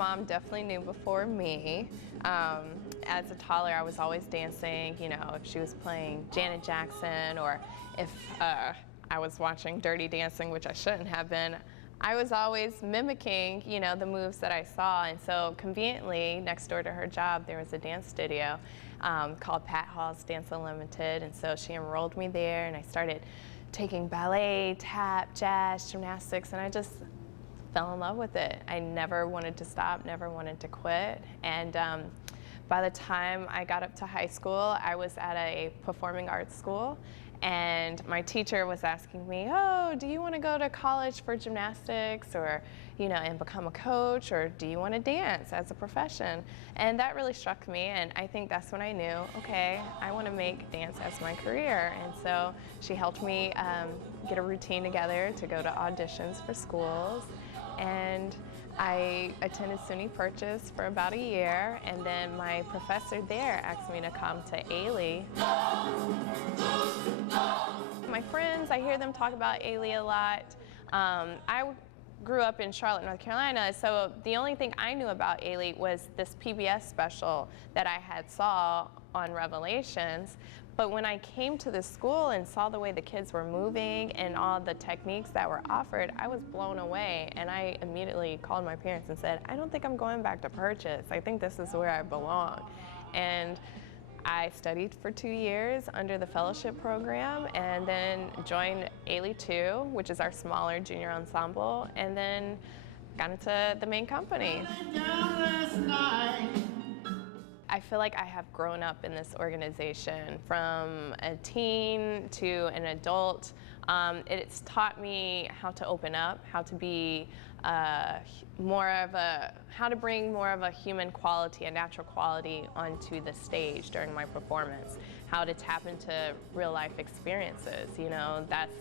mom definitely knew before me. As a toddler, I was always dancing, you know, if she was playing Janet Jackson or if I was watching Dirty Dancing, which I shouldn't have been, I was always mimicking, you know, the moves that I saw. And so conveniently, next door to her job, there was a dance studio called Pat Hall's Dance Unlimited. And so she enrolled me there, and I started taking ballet, tap, jazz, gymnastics, and I just fell in love with it. I never wanted to stop, never wanted to quit. And by the time I got up to high school, I was at a performing arts school, and my teacher was asking me, oh, do you want to go to college for gymnastics, or, you know, and become a coach, or do you want to dance as a profession? And that really struck me, and I think that's when I knew, okay, I want to make dance as my career. And so she helped me get a routine together to go to auditions for schools, and I attended SUNY Purchase for about a year, and then my professor there asked me to come to Ailey. My friends, I hear them talk about Ailey a lot. I grew up in Charlotte, North Carolina, so the only thing I knew about Ailey was this PBS special that I had saw on Revelations. But when I came to the school and saw the way the kids were moving and all the techniques that were offered, I was blown away, and I immediately called my parents and said, I don't think I'm going back to Purchase. I think this is where I belong. And I studied for 2 years under the fellowship program, and then joined Ailey 2, which is our smaller junior ensemble, and then got into the main company. I feel like I have grown up in this organization from a teen to an adult. It's taught me how to open up, how to be how to bring more of a human quality, a natural quality onto the stage during my performance, how to tap into real life experiences. You know, that's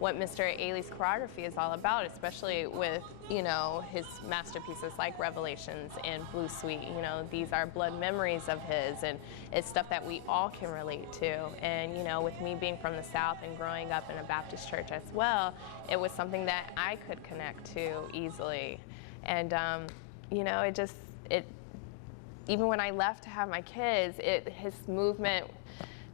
what Mr. Ailey's choreography is all about, especially with, you know, his masterpieces like Revelations and Blue Suite. You know, these are blood memories of his, and it's stuff that we all can relate to. And, you know, with me being from the South and growing up in a Baptist church as well, it was something that I could connect to easily. And, you know, even when I left to have my kids, his movement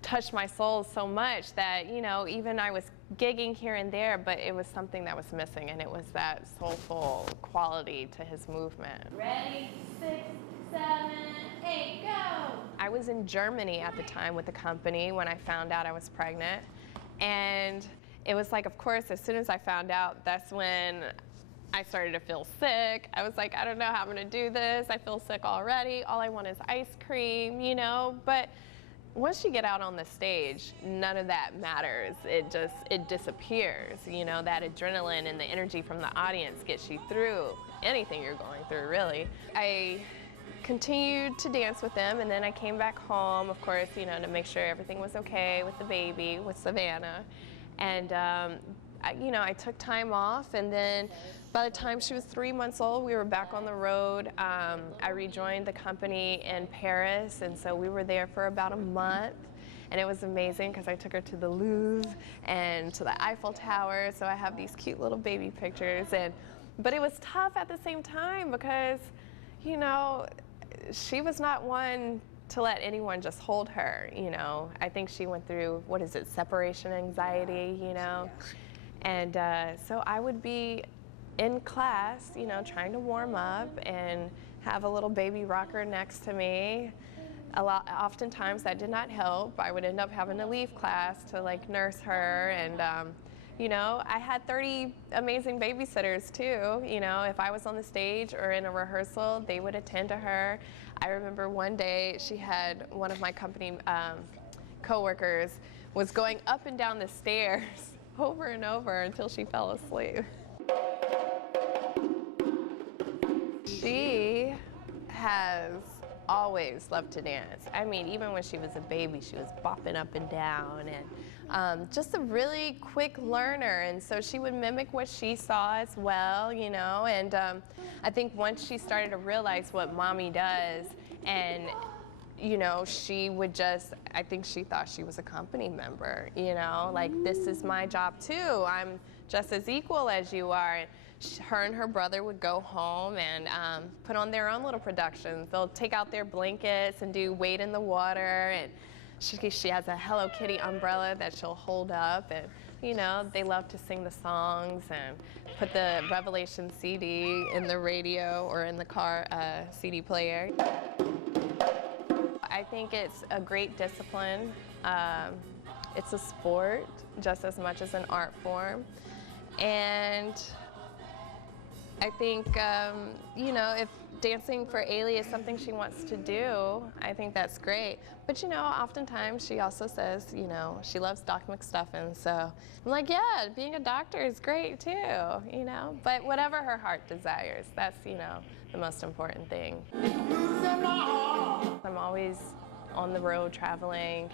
touched my soul so much that, you know, even I was gigging here and there, but it was something that was missing, and it was that soulful quality to his movement. Ready, 6, 7, 8, go! I was in Germany at the time with the company when I found out I was pregnant, and it was like, of course, as soon as I found out, that's when I started to feel sick. I was like, I don't know how I'm gonna do this. I feel sick already. All I want is ice cream, you know, but once you get out on the stage, none of that matters. It disappears. You know, that adrenaline and the energy from the audience gets you through anything you're going through, really. I continued to dance with them, and then I came back home, of course, you know, to make sure everything was okay with the baby, with Savannah. And I took time off, and then by the time she was 3 months old, we were back on the road. I rejoined the company in Paris, and so we were there for about a month, and it was amazing because I took her to the Louvre and to the Eiffel Tower, so I have these cute little baby pictures. But it was tough at the same time because, you know, she was not one to let anyone just hold her, you know. I think she went through, separation anxiety, you know. And so I would be in class, you know, trying to warm up and have a little baby rocker next to me. Oftentimes that did not help. I would end up having to leave class to like nurse her, and you know, I had 30 amazing babysitters too. You know, if I was on the stage or in a rehearsal, they would attend to her. I remember one day she had one of my company coworkers was going up and down the stairs over and over until she fell asleep. She has always loved to dance. I mean, even when she was a baby, she was bopping up and down, and just a really quick learner. And so she would mimic what she saw as well, you know. And I think once she started to realize what mommy does, and you know, she would just, I think she thought she was a company member, you know, like, this is my job too. I'm just as equal as you are. her and her brother would go home and put on their own little productions. They'll take out their blankets and do Wade in the Water, and she has a Hello Kitty umbrella that she'll hold up, and you know, they love to sing the songs and put the Revelation CD in the radio or in the car CD player. I think it's a great discipline. It's a sport just as much as an art form. And I think, you know, if dancing for Ailey is something she wants to do, I think that's great. But, you know, oftentimes she also says, you know, she loves Doc McStuffin. So I'm like, yeah, being a doctor is great too, you know. But whatever her heart desires, that's, you know, the most important thing. I'm always on the road traveling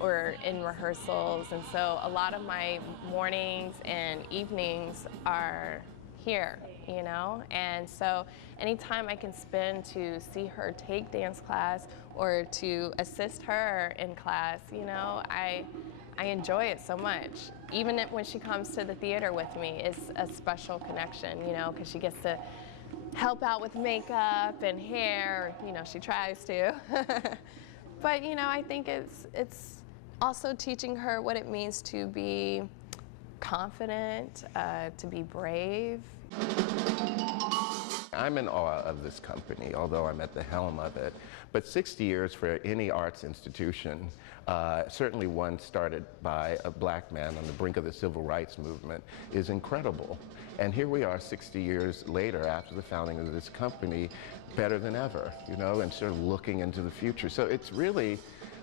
or in rehearsals, and so a lot of my mornings and evenings are here, you know, and so anytime I can spend to see her take dance class or to assist her in class, you know, I enjoy it so much. Even when she comes to the theater with me, it's a special connection, you know, because she gets to help out with makeup and hair, you know, she tries to. But, you know, I think it's also teaching her what it means to be confident, to be brave. I'm in awe of this company, although I'm at the helm of it. But 60 years for any arts institution, certainly one started by a black man on the brink of the civil rights movement, is incredible. And here we are 60 years later after the founding of this company, better than ever, you know, and sort of looking into the future. So it's really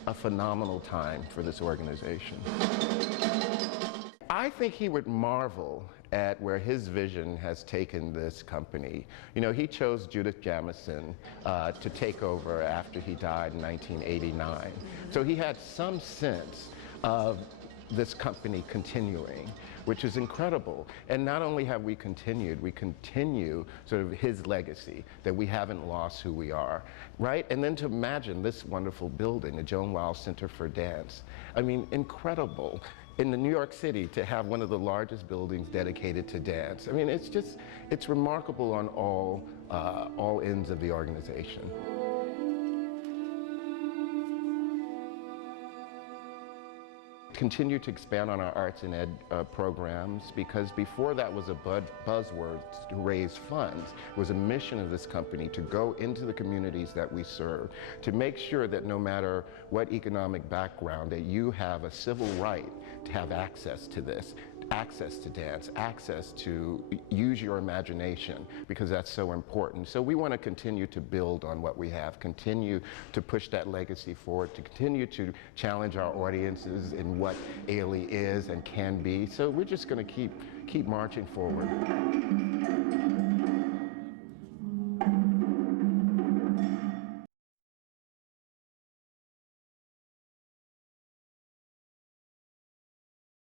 a phenomenal time for this organization. I think he would marvel at where his vision has taken this company. You know, he chose Judith Jamison to take over after he died in 1989. So he had some sense of this company continuing, which is incredible. And not only have we continued, we continue sort of his legacy, that we haven't lost who we are, right? And then to imagine this wonderful building, the Joan Wiles Center for Dance. I mean, incredible. In New York City, to have one of the largest buildings dedicated to dance. I mean, it's just, it's remarkable on all ends of the organization. Continue to expand on our arts and ed programs, because before that was a buzzword to raise funds. It was a mission of this company to go into the communities that we serve, to make sure that no matter what economic background, that you have a civil right to have access to this, access to dance, access to use your imagination, because that's so important. So we want to continue to build on what we have, continue to push that legacy forward, to continue to challenge our audiences in what Ailey is and can be. So we're just going to keep marching forward.